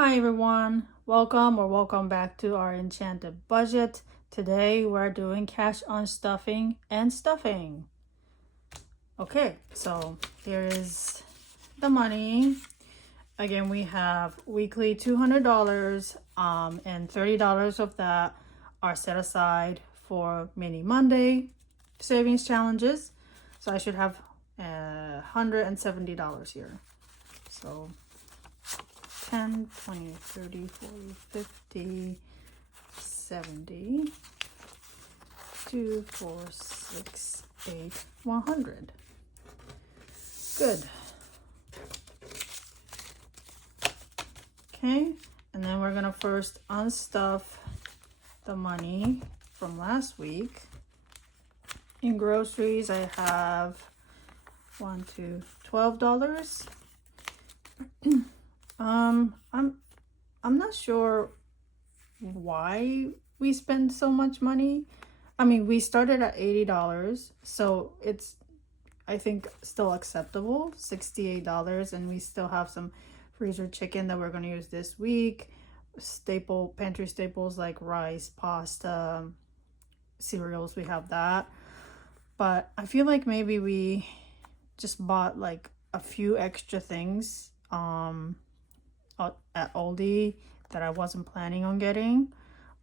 Hi everyone, welcome back to Our Enchanted Budget. Today we're doing cash unstuffing and stuffing. Okay, so here is the money. Again, we have weekly $200 and $30 of that are set aside for mini Monday savings challenges. So I should have $170 here. So 10, 20, 30, 40, 50, 70, 2, 4, 6, 8, 100. Good. Okay, and then we're gonna first unstuff the money from last week. In groceries, I have $12. I'm not sure why we spend so much money. I mean, we started at $80, so it's, I think, still acceptable. $68, and we still have some freezer chicken that we're going to use this week. Pantry staples like rice, pasta, cereals, we have that. But I feel like maybe we just bought like a few extra things at Aldi that I wasn't planning on getting.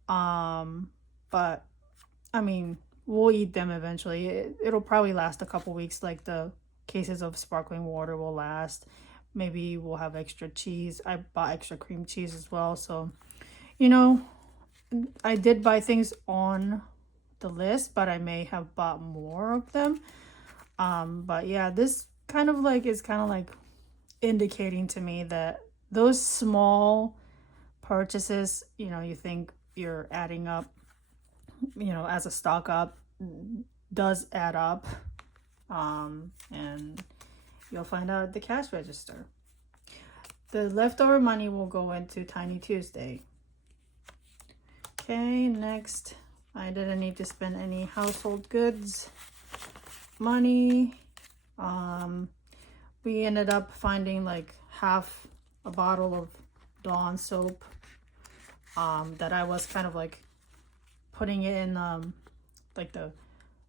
But I mean, we'll eat them eventually. It'll probably last a couple weeks, like the cases of sparkling water will last. Maybe we'll have extra cheese. I bought extra cream cheese as well. So, you know, I did buy things on the list, but I may have bought more of them. But yeah, this kind of like is kind of like indicating to me that those small purchases, you know, you think you're adding up, you know, as a stock up, does add up. And you'll find out at the cash register. The leftover money will go into Tiny Tuesday. Okay, next, I didn't need to spend any household goods money. We ended up finding like half a bottle of Dawn soap that I was kind of like putting it in like the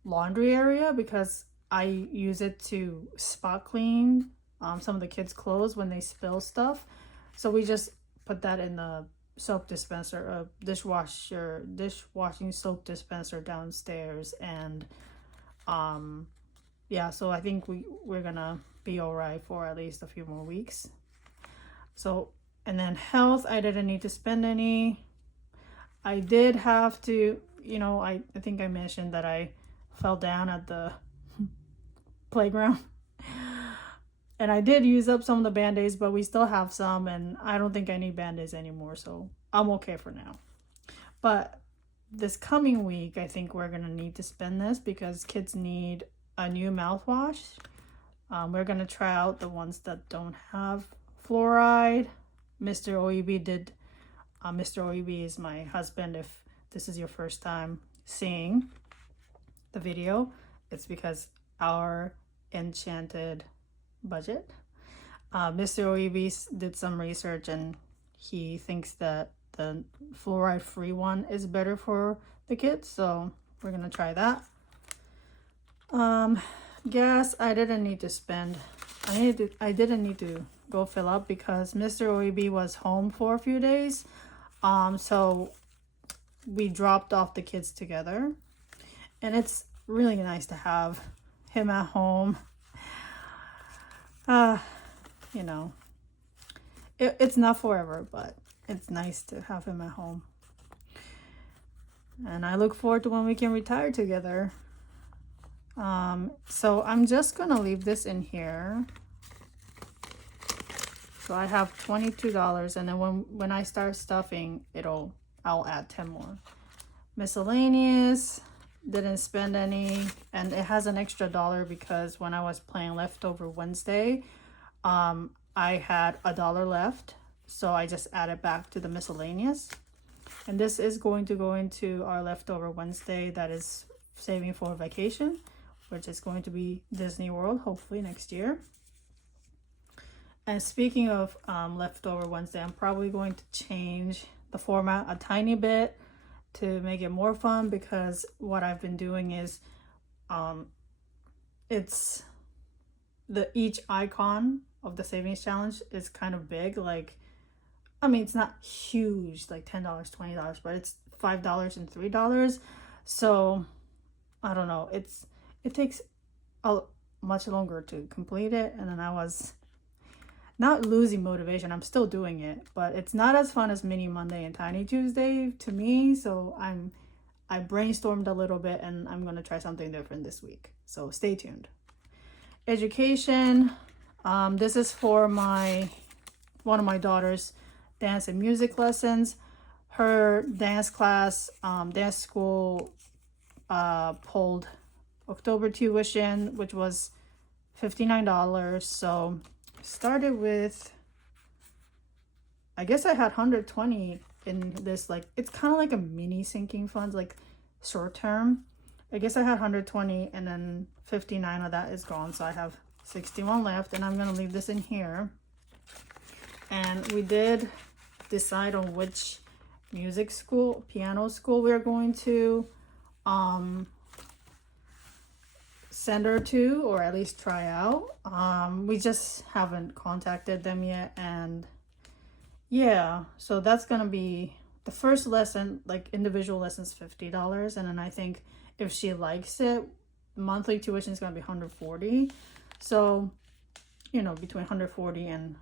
laundry area because I use it to spot clean some of the kids' clothes when they spill stuff. So we just put that in the soap dispenser, dishwashing soap dispenser downstairs. And yeah, so I think we're gonna be all right for at least a few more weeks. So, and then health, I didn't need to spend any. I did have to, you know, I think I mentioned that I fell down at the playground. And I did use up some of the Band-Aids, but we still have some, and I don't think I need Band-Aids anymore, so I'm okay for now. But this coming week, I think we're gonna need to spend this because kids need a new mouthwash. We're gonna try out the ones that don't have fluoride. Mr. OEB did. Mr. OEB is my husband. If this is your first time seeing the video, it's because Our Enchanted Budget. Mr. OEB did some research and he thinks that the fluoride-free one is better for the kids, so we're gonna try that. Gas, I didn't need to spend. I didn't need to go fill up because Mr. OEB was home for a few days. So we dropped off the kids together, and it's really nice to have him at home. You know, it's not forever, but it's nice to have him at home. And I look forward to when we can retire together. So I'm just gonna leave this in here. So I have $22, and then when I start stuffing, I'll add 10 more. Miscellaneous, didn't spend any, and it has an extra $1 because when I was playing Leftover Wednesday, I had $1 left, so I just added back to the miscellaneous. And this is going to go into our Leftover Wednesday that is saving for vacation, which is going to be Disney World, hopefully next year. And speaking of leftover Wednesday, I'm probably going to change the format a tiny bit to make it more fun, because what I've been doing is it's each icon of the savings challenge is kind of big. Like, I mean, it's not huge, like $10, $20, but it's $5 and $3. So I don't know. It takes a much longer to complete it, and then I was not losing motivation. I'm still doing it, but it's not as fun as Mini Monday and Tiny Tuesday to me. So I brainstormed a little bit, and I'm gonna try something different this week. So stay tuned. Education. This is for one of my daughter's dance and music lessons. Her dance class, dance school, pulled October tuition, which was $59. So started with, I guess I had 120 in this, like, it's kind of like a mini sinking fund, like short term. I guess I had 120, and then 59 of that is gone, so I have 61 left, and I'm gonna leave this in here. And we did decide on which music school, piano school, we're going to send her to, or at least try out. We just haven't contacted them yet, and yeah, so that's gonna be the first lesson. Like, individual lessons $50, and then I think if she likes it, monthly tuition is gonna be $140. So, you know, between $140 and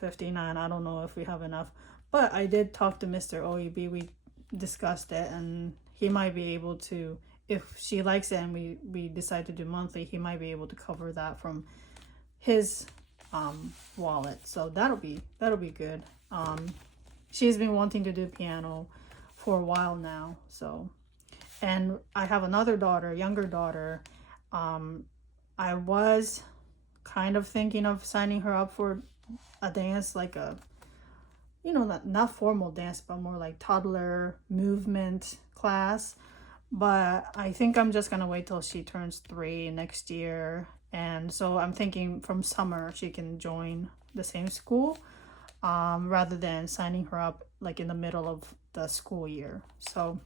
$59, I don't know if we have enough, but I did talk to Mr. OEB. We discussed it, and he might be able to, if she likes it and we decide to do monthly, he might be able to cover that from his wallet. So that'll be good. She's been wanting to do piano for a while now. So, and I have another daughter, younger daughter. I was kind of thinking of signing her up for a dance, like a, you know, not formal dance, but more like toddler movement class. But I think I'm just gonna wait till she turns 3 next year. And so I'm thinking from summer she can join the same school, rather than signing her up like in the middle of the school year. So,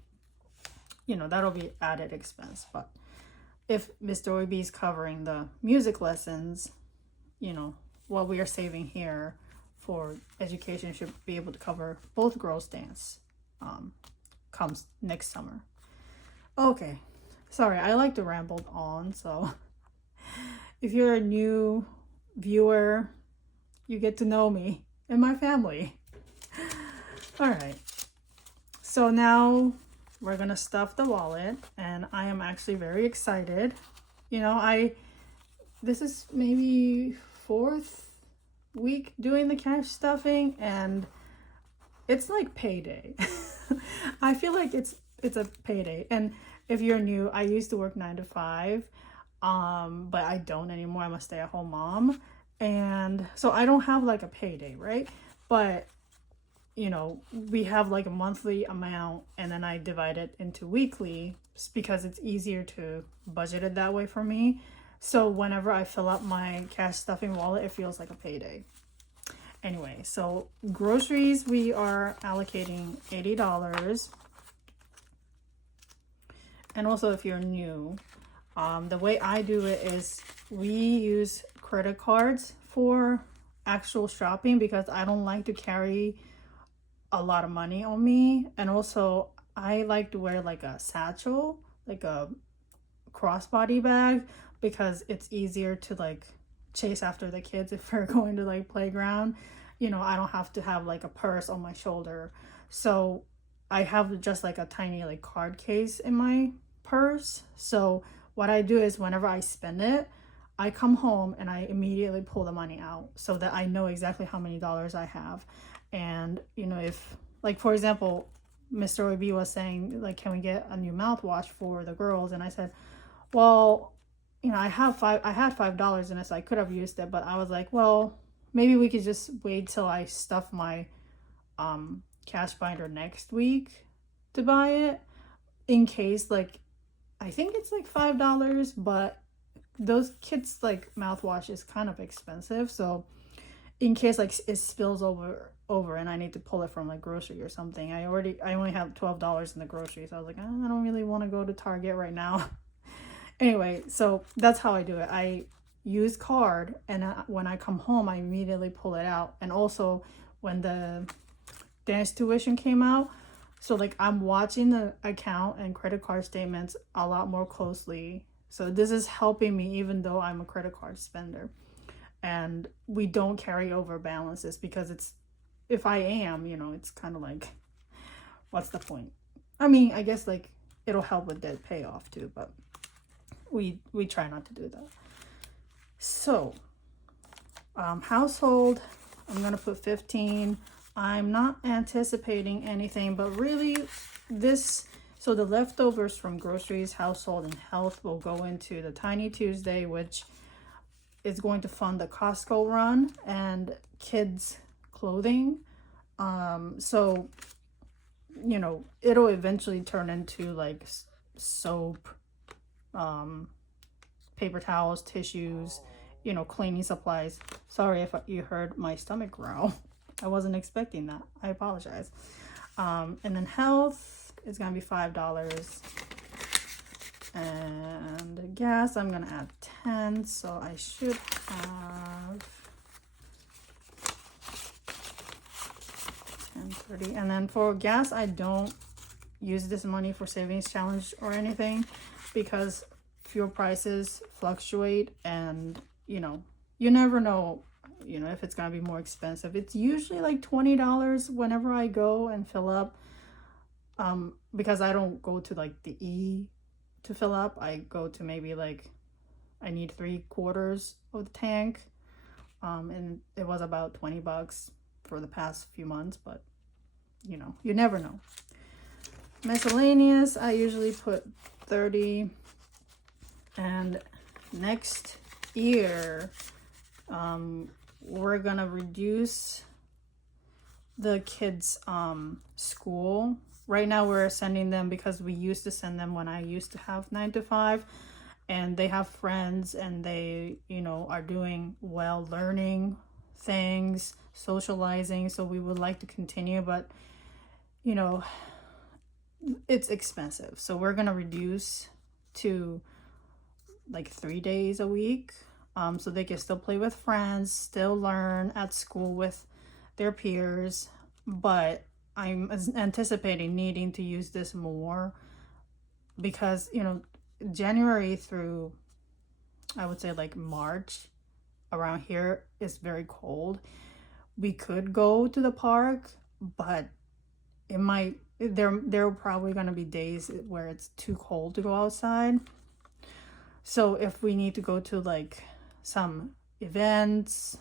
you know, that'll be added expense. But if Mr. OEB is covering the music lessons, you know, what we are saving here for education should be able to cover both girls' dance comes next summer. Okay, sorry, I like to ramble on, so if you're a new viewer, you get to know me and my family. All right, so now we're gonna stuff the wallet, and I am actually very excited. You know, this is maybe 4th week doing the cash stuffing, and it's like payday. I feel like it's a payday. And if you're new, I used to work 9 to 5, but I don't anymore. I'm a stay-at-home mom, and so I don't have like a payday, right? But you know, we have like a monthly amount, and then I divide it into weekly because it's easier to budget it that way for me. So whenever I fill up my cash stuffing wallet, it feels like a payday. Anyway, so groceries, we are allocating $80. And also, if you're new, the way I do it is we use credit cards for actual shopping, because I don't like to carry a lot of money on me. And also, I like to wear like a satchel, like a crossbody bag, because it's easier to like chase after the kids if we're going to like playground. You know, I don't have to have like a purse on my shoulder. So I have just like a tiny like card case in my purse. So what I do is whenever I spend it, I come home and I immediately pull the money out so that I know exactly how many dollars I have. And you know, if like, for example, Mr. OB was saying like, can we get a new mouthwash for the girls? And I said, well, you know, I had $5 in it, so I could have used it, but I was like, well, maybe we could just wait till I stuff my cash binder next week to buy it, in case, like, I think it's like $5, but those kids like mouthwash is kind of expensive. So in case like it spills over and I need to pull it from like grocery or something. I only have $12 in the groceries. So I was like, I don't really want to go to Target right now. Anyway, so that's how I do it. I use card, and when I come home, I immediately pull it out. And also when the dance tuition came out, so like I'm watching the account and credit card statements a lot more closely. So this is helping me even though I'm a credit card spender. And we don't carry over balances because if I am, it's kind of like, what's the point? I mean, I guess like it'll help with debt payoff too, but we try not to do that. So household, I'm gonna put 15. I'm not anticipating anything, but really so the leftovers from groceries, household, and health will go into the Tiny Tuesday, which is going to fund the Costco run and kids clothing. So it'll eventually turn into like soap, paper towels, tissues, cleaning supplies. Sorry if you heard my stomach growl. I wasn't expecting that. I apologize. And then health is gonna be $5. And gas, I'm gonna add 10, so I should have 10.30. And then for gas, I don't use this money for savings challenge or anything because fuel prices fluctuate, and you never know if it's gonna be more expensive. It's usually like $20 whenever I go and fill up, because I don't go to like the E to fill up. I go to maybe like I need 3/4 of the tank, and it was about $20 for the past few months, but you never know. Miscellaneous, I usually put 30. And next year, we're gonna reduce the kids' school. Right now we're sending them because we used to send them when I used to have 9 to 5, and they have friends and they are doing well, learning things, socializing. So we would like to continue, but it's expensive, so we're gonna reduce to like 3 days a week, so they can still play with friends, still learn at school with their peers. But I'm anticipating needing to use this more because January through, I would say like March around here is very cold. We could go to the park, but there are probably going to be days where it's too cold to go outside. So if we need to go to like some events,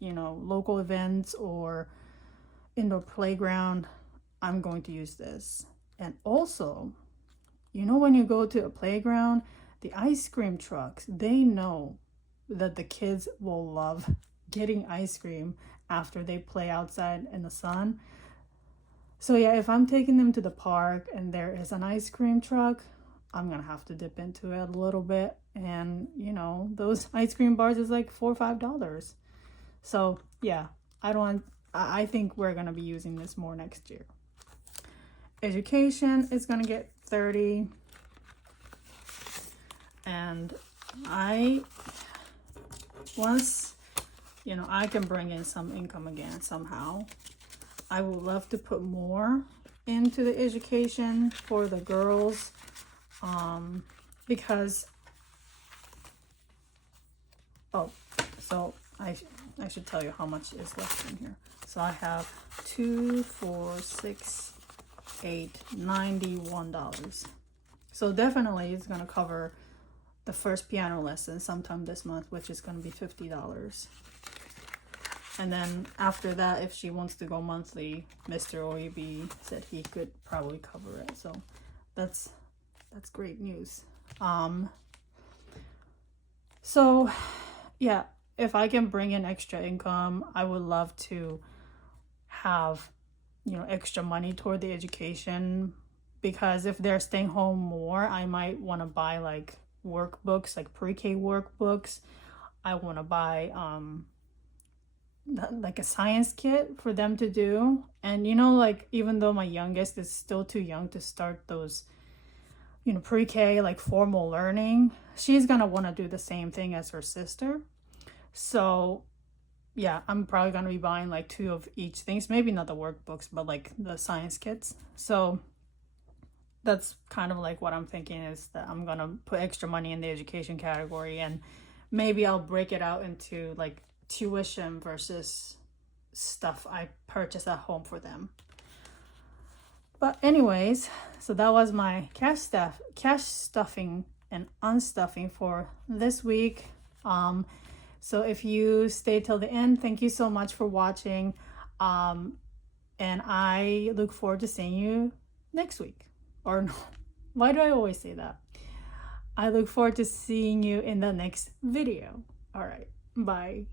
local events or indoor playground, I'm going to use this. And also, when you go to a playground, the ice cream trucks, they know that the kids will love getting ice cream after they play outside in the sun. So yeah, if I'm taking them to the park and there is an ice cream truck, I'm gonna have to dip into it a little bit. And those ice cream bars is like $4 or $5. So yeah, I think we're gonna be using this more next year. Education is gonna get 30. And once I can bring in some income again somehow, I would love to put more into the education for the girls, because so I should tell you how much is left in here. So I have 2, 4, 6, 8, $91. So definitely it's gonna cover the first piano lesson sometime this month, which is gonna be $50. And then after that, if she wants to go monthly, Mr. OEB said he could probably cover it. So that's great news. So yeah, if I can bring in extra income, I would love to have extra money toward the education, because if they're staying home more, I might want to buy like workbooks, like pre-K workbooks. I want to buy like a science kit for them to do. And you know, like even though my youngest is still too young to start those, you know, pre-K like formal learning, she's gonna want to do the same thing as her sister. So yeah, I'm probably gonna be buying like 2 of each things, maybe not the workbooks, but like the science kits. So that's kind of like what I'm thinking, is that I'm gonna put extra money in the education category, and maybe I'll break it out into like tuition versus stuff I purchase at home for them. But anyways, so that was my cash stuffing and unstuffing for this week. So if you stay till the end, thank you so much for watching. And I look forward to seeing you next week. Or no, why do I always say that? I look forward to seeing you in the next video. All right, bye.